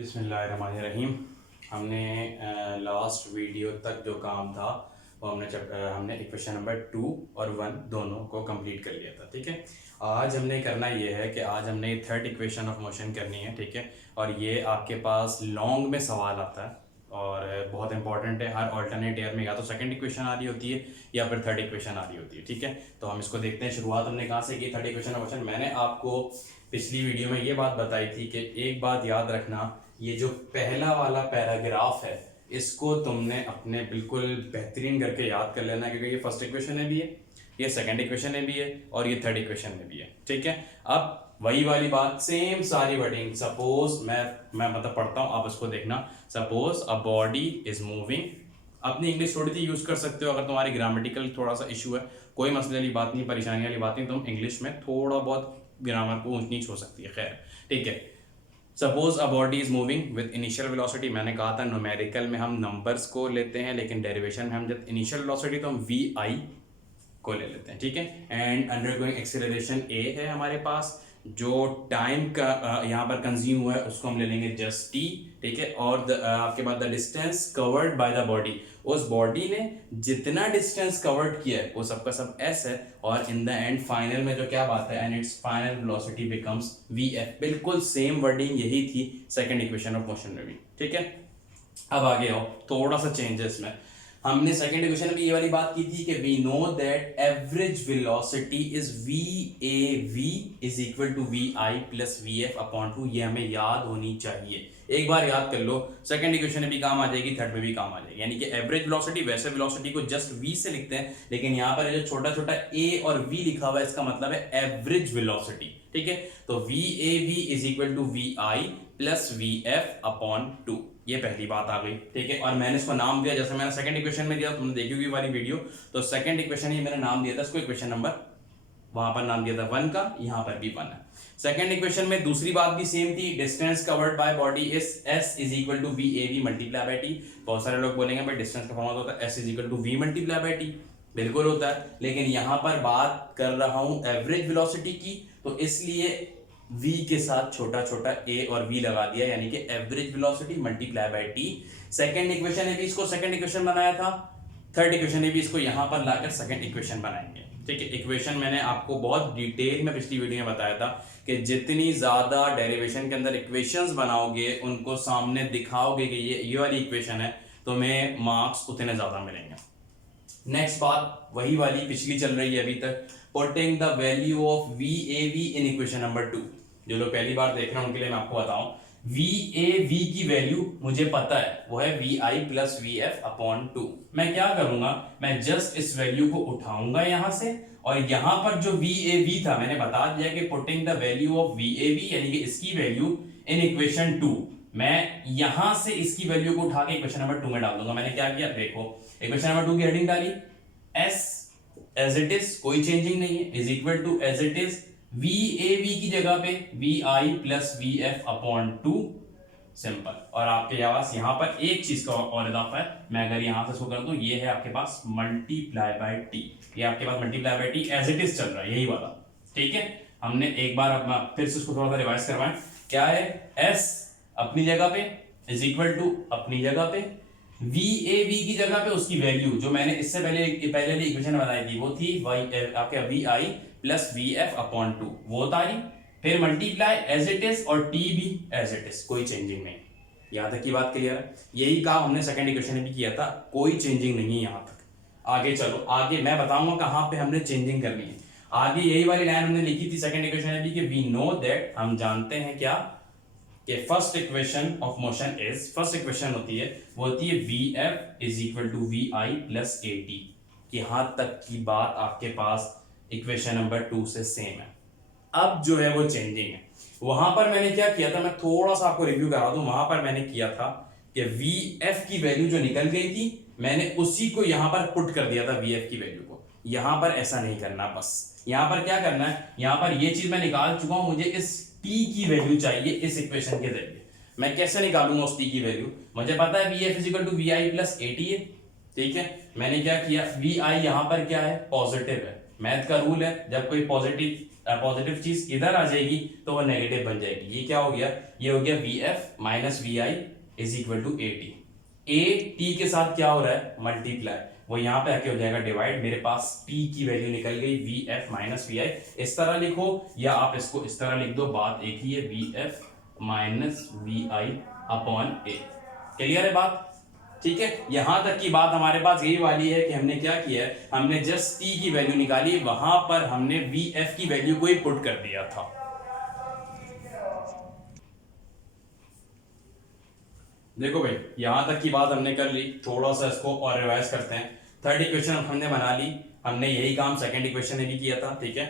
बिस्मिल्लाहिर्रहमानिर्रहीम। हमने last video तक जो काम था वो हमने इक्वेशन नंबर 2 और 1 दोनों को कंप्लीट कर लिया था। ठीक है, आज हमने करना ये है कि आज हमने थर्ड इक्वेशन ऑफ मोशन करनी है। ठीक है, और ये आपके पास लॉन्ग में सवाल आता है और बहुत इंपॉर्टेंट है। हर ऑल्टरनेट ईयर में या तो सेकंड इक्वेशन आ रही होती है या फिर थर्ड इक्वेशन आ रही होती है। ठीक है, तो हम इसको देखते हैं। शुरुआत हमने कहाँ से की? Third equation of motion. मैंने आपको पिछली वीडियो में ये बात बताई थी कि एक बात याद रखना, ये जो पहला वाला पैराग्राफ है इसको तुमने अपने बिल्कुल बेहतरीन करके याद कर लेना, क्योंकि ये फर्स्ट इक्वेशन में भी है, ये सेकंड इक्वेशन में भी है और ये थर्ड इक्वेशन में भी है। ठीक है, अब वही वाली बात, सेम सारी वर्डिंग। सपोज मैं मतलब पढ़ता हूँ, आप इसको देखना। Suppose a body is moving. अपनी इंग्लिश थोड़ी सी यूज कर सकते हो, अगर तुम्हारी ग्रामेटिकल थोड़ा सा इशू है, कोई मसले वाली बात नहीं, परेशानी वाली बात नहीं, तुम इंग्लिश में थोड़ा बहुत ग्रामर को ऊंच नीच हो सकती है, खैर। ठीक है, suppose a body is moving with initial velocity. मैंने कहा था न्यूमेरिकल में हम नंबर्स को लेते हैं, लेकिन डेरिवेशन में हम जब इनिशियल वेलोसिटी तो हम वी आई को ले लेते हैं। ठीक है, एंड अंडरगोइंग एक्सेलरेशन ए है हमारे पास। जो टाइम का यहाँ पर कंज्यूम हुआ है उसको हम ले लेंगे जस्ट टी। ठीक है, और आपके बाद the distance covered by the body, उस बॉडी ने जितना डिस्टेंस कवर्ड किया है वो सबका सब एस है। और इन द एंड फाइनल में जो क्या बात है, and it's final velocity becomes V F. बिल्कुल सेम वर्डिंग यही थी सेकंड इक्वेशन ऑफ मोशन में भी। ठीक है, अब आगे आओ, थोड़ा सा चेंजेस में। हमने सेकंड इक्वेशन में ये वाली बात की थी कि we know that average velocity is V A V is equal to V I plus V F upon two. ये हमें याद होनी चाहिए, एक बार याद कर लो। सेकंड इक्वेशन में भी काम आ जाएगी, थर्ड में भी काम आ जाएगी। यानी कि एवरेज वेलोसिटी, वैसे वेलोसिटी को जस्ट वी से लिखते हैं, लेकिन यहाँ पर जो छोटा छोटा ए और वी लिखा हुआ है इसका मतलब है एवरेज वेलोसिटी। ठीक है, तो V A V is equal to V I plus V F upon two. ये पहली बात आ गई। ठीक है, और मैंने इसको नाम दिया, जैसे मैंने सेकंड इक्वेशन में दिया, तुमने देखी होगी वाली वीडियो, तो सेकंड इक्वेशन ही मैंने नाम दिया था इसको, इक्वेशन नंबर वहां पर नाम दिया था 1 का, यहां पर भी 1 है। सेकंड इक्वेशन में दूसरी बात भी सेम थी, distance covered by body is S is equal to V A V multiply by T. बहुत सारे लोग बोलेंगे भाई डिस्टेंस का फॉर्मूला होता है S is equal to V multiply by T. बिल्कुल होता है, लेकिन यहां पर बात कर रहा हूं एवरेज वेलोसिटी की, तो इसलिए v के साथ छोटा छोटा a और v लगा दिया, यानी कि average velocity multiply by t। Second equation ने भी इसको सेकंड इक्वेशन बनाया था, थर्ड इक्वेशन ने भी इसको यहां पर लाकर सेकंड इक्वेशन बनाएंगे। ठीक है, इक्वेशन मैंने आपको बहुत डिटेल में पिछली वीडियो में बताया था कि जितनी ज्यादा डेरिवेशन के अंदर इक्वेशंस बनाओगे, उनको सामने दिखाओगे कि ये वाली इक्वेशन है, तो तुम्हें मार्क्स उतने ज्यादा मिलेंगे। नेक्स्ट बात वही वाली पिछली चल रही है अभी तक, putting the value of we A we in equation number 2। जो लोग पहली बार देख रहे हैं उनके लिए मैं आपको बताऊं, वी ए वी की वैल्यू मुझे पता है, वो है V I plus V F upon two. मैं क्या करूंगा, मैं जस्ट इस वैल्यू को उठाऊंगा यहां से, और यहां पर जो वी ए वी था मैंने बता दिया कि putting the value of we A we, यानी कि इसकी वैल्यू इन इक्वेशन 2, मैं यहां से इसकी वैल्यू को उठा के इक्वेशन नंबर 2 में डाल दूंगा। मैंने क्या किया, देखो इक्वेशन नंबर 2 की हेडिंग डाली एस एज इट इज, कोई चेंजिंग नहीं है, is equal to as it is V A V की जगह पे V I plus V F upon two, simple. और आपके पास यहाँ पर एक चीज का और इजाफा है, मैं अगर यहां से इसको कर दूं, ये है आपके पास मल्टीप्लाई बाय टी। ये आपके पास multiply by T as it is चल रहा है, यही वाला। ठीक है, हमने एक बार अपना फिर से उसको थोड़ा सा रिवाइज करवाएं। क्या है, एस अपनी जगह पे इज इक्वल टू अपनी जगह पे वी ए वी की जगह पे उसकी वैल्यू जो मैंने इससे पहले इक्वेशन बनाई थी वो थी आपके V I plus V F upon two, वो तारी, फिर मल्टीप्लाई एज इट इज और टी भी एज इट इज, कोई चेंजिंग नहीं। यहां तक की बात क्लियर है? यही काम हमने सेकंड इक्वेशन में भी किया था, कोई चेंजिंग नहीं है यहां तक। आगे चलो, आगे मैं बताऊंगा कहां पे हमने चेंजिंग करनी है। आगे यही वाली लाइन हमने लिखी थी सेकंड इक्वेशन में भी कि वी नो दैट, हम जानते हैं क्या, कि first equation of motion is, first equation होती है वो होती है V F is equal to V I plus A T. यहां तक की बात आपके पास इक्वेशन नंबर 2 से सेम है। अब जो है वो चेंजिंग है। वहां पर मैंने क्या किया था, मैं थोड़ा सा आपको रिव्यू करा दूं। वहां पर मैंने किया था कि वी एफ की वैल्यू जो निकल गई थी, मैंने उसी को यहां पर पुट कर दिया था वी एफ की वैल्यू को। यहां पर ऐसा नहीं करना, बस यहां पर क्या करना है, यहां पर ये चीज मैं निकाल चुका हूं, मुझे इस टी की वैल्यू चाहिए इस इक्वेशन के जरिए। मैं कैसे निकालूंगा उस टी की वैल्यू, मुझे पता है V F is equal to V I plus A T है। ठीक है, मैंने क्या किया, वी आई यहां पर क्या है, पॉजिटिव है। मैथ का रूल है, जब कोई पॉजिटिव पॉजिटिव चीज इधर आ जाएगी तो वो नेगेटिव बन जाएगी। ये क्या हो गया, ये हो गया V F minus V I is equal to A T. A T के साथ क्या हो रहा है, मल्टीप्लाई, वो यहाँ पे आके हो जाएगा डिवाइड। मेरे पास टी की वैल्यू निकल गई वी एफ माइनस वी आई। इस तरह लिखो या आप इसको इस तरह लिख दो, बात एक ही है, V F minus V I upon A. Clear है बात? ठीक है, यहां तक की बात हमारे पास यही वाली है कि हमने क्या किया है, हमने जस्ट टी की वैल्यू निकाली, वहां पर हमने वी एफ की वैल्यू को ही पुट कर दिया था। देखो भाई, यहां तक की बात हमने कर ली, थोड़ा सा इसको और रिवाइज करते हैं। थर्ड इक्वेशन हमने बना ली, हमने यही काम सेकंड इक्वेशन में भी किया था। ठीक है,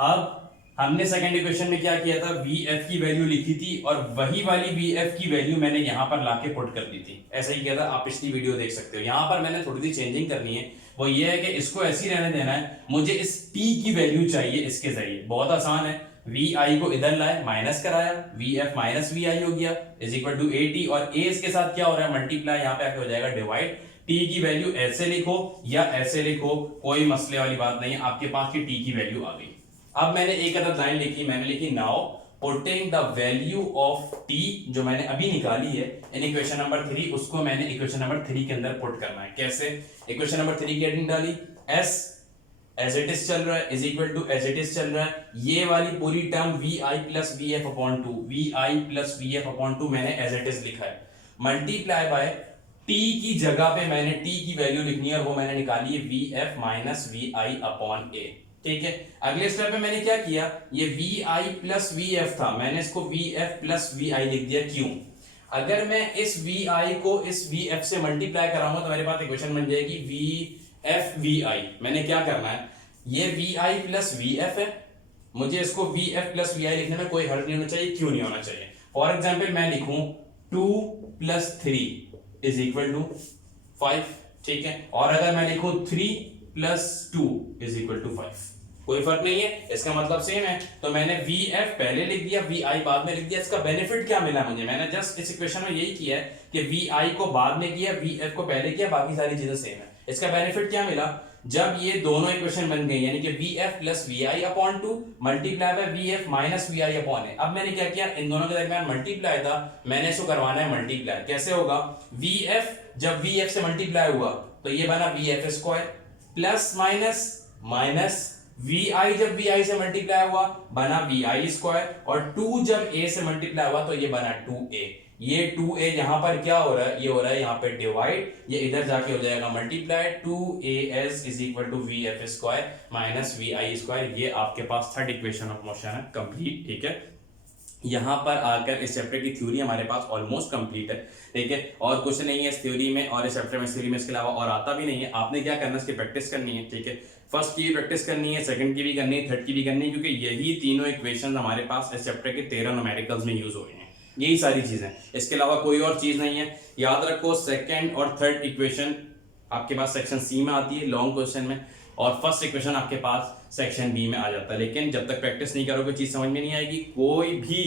अब हमने सेकंड इक्वेशन में क्या किया था, वी एफ की वैल्यू लिखी थी और वही वाली वी एफ की वैल्यू मैंने यहां पर लाके पुट कर दी थी। ऐसा ही किया था, आप पिछली वीडियो देख सकते हो। यहां पर मैंने थोड़ी सी चेंजिंग करनी है, वो ये है कि इसको ऐसे ही रहने देना है, मुझे इस टी की वैल्यू चाहिए इसके जरिए। बहुत आसान है, वी आई को इधर लाए, माइनस कराया, V F minus V I हो गया is equal to A T, और ए इसके साथ क्या हो रहा है, मल्टीप्लाई, यहाँ पे आके हो जाएगा डिवाइड। टी की वैल्यू ऐसे लिखो या ऐसे लिखो, कोई मसले वाली बात नहीं है, आपके पास की टी की वैल्यू आ गई। अब मैंने एक अदर लाइन लिखी, मैंने लिखी now putting the value of T, जो मैंने अभी निकाली है इन इक्वेशन नंबर 3, उसको मैंने इक्वेशन नंबर 3 के अंदर पुट करना है। कैसे? इक्वेशन नंबर 3 की हेडिंग डाली, एस एज इट इज चल रहा है is equal to as it is चल रहा है, ये वाली पूरी term V I plus V F upon two, V I plus V F upon two मैंने एज इट इज लिखा है, मल्टीप्लाई बाय टी की जगह पे मैंने टी की वैल्यू लिखनी है और वो मैंने निकाली है V F minus V I upon A. ठीक है, अगले स्टेप में मैंने क्या किया, ये V I plus V F था, मैंने इसको V F plus V I लिख दिया। क्यों? अगर मैं इस वी आई को इस वी एफ से मल्टीप्लाई कराऊंगा तो मेरे पास इक्वेशन बन जाएगी वी एफ वी आई। मैंने क्या करना है, ये V I plus V F है, मुझे इसको V F plus V I लिखने में कोई हर्ज नहीं होना चाहिए। क्यों नहीं होना चाहिए? फॉर एग्जाम्पल मैं लिखूं 2 प्लस 3 इज इक्वल टू 5, ठीक है, और अगर मैं लिखूं 3 प्लस 2 इज इक्वल टू 5, कोई फर्क नहीं है, इसका मतलब सेम है। तो मैंने वी एफ पहले लिख दिया, वी आई बाद में लिख दिया। इसका बेनिफिट क्या मिला मुझे, मैंने जस्ट इस इक्वेशन में यही किया है कि वी आई को बाद में किया, वी एफ को पहले किया, बाकी सारी चीजें सेम है। इसका बेनिफिट क्या मिला, जब ये दोनों इक्वेशन बन गई, यानी कि V F plus V I upon two multiply by V F minus V I upon A. अब मैंने क्या किया, इन दोनों के दरमियान मल्टीप्लाई था, मैंने इसको करवाना है मल्टीप्लाई। कैसे होगा, वी एफ जब वी एफ से मल्टीप्लाई हुआ तो ये बना V F square plus minus minus V I जब वी आई से मल्टीप्लाई हुआ बना वी आई स्क्वायर, और 2 जब ए से मल्टीप्लाई हुआ तो ये बना 2a। ये 2a यहां पर क्या हो रहा है, ये हो रहा है यहां पे डिवाइड, ये इधर जाके हो जाएगा multiply, 2as is equal to V F square minus V I square. ये आपके पास थर्ड इक्वेशन ऑफ मोशन है, कंप्लीट। ठीक है, यहां पर आकर इस चैप्टर की थ्योरी हमारे पास ऑलमोस्ट कंप्लीट है। ठीक है, और कुछ नहीं है इस थ्योरी में और इस चैप्टर में, इस थ्योरी में इसके अलावा और आता भी नहीं है। आपने क्या करना है, इसकी प्रैक्टिस करनी है। ठीक है, फर्स्ट की भी प्रैक्टिस करनी है, सेकंड की भी करनी है, थर्ड की भी करनी है, क्योंकि यही तीनों इक्वेशन हमारे पास इस चैप्टर के 13 न्यूमेरिकल्स में यूज हो रही हैं। यही सारी चीजें, इसके अलावा कोई और चीज नहीं है। याद रखो, सेकंड और थर्ड इक्वेशन आपके पास सेक्शन सी में आती है लॉन्ग क्वेश्चन में, और फर्स्ट इक्वेशन आपके पास सेक्शन बी में आ जाता है। लेकिन जब तक प्रैक्टिस नहीं करोगे चीज समझ में नहीं आएगी। कोई भी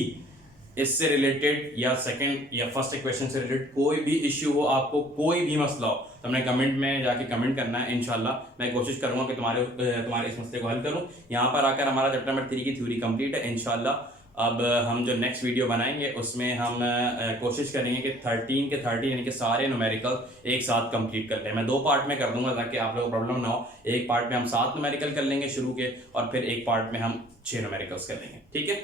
इससे रिलेटेड या सेकंड या फर्स्ट इक्वेशन से रिलेटेड कोई भी इश्यू हो, आपको कोई भी मसला हो, तो हमने कमेंट में जाके कमेंट करना है। इंशाल्लाह मैं कोशिश करूंगा कि तुम्हारे इस मसले को हल करूं। यहाँ पर आकर हमारा चैप्टर नंबर 3 की थ्योरी कंप्लीट है इंशाल्लाह। अब हम जो नेक्स्ट वीडियो बनाएंगे उसमें हम कोशिश करेंगे कि 13 के 30 यानी कि सारे न्यूमेरिकल एक साथ कंप्लीट कर लें। मैं 2 पार्ट में कर दूंगा ताकि आप लोगों को प्रॉब्लम ना हो। एक पार्ट में हम 7 न्यूमेरिकल कर लेंगे शुरू के, और फिर एक पार्ट में हम 6 न्यूमेरिकल्स कर लेंगे। ठीक है।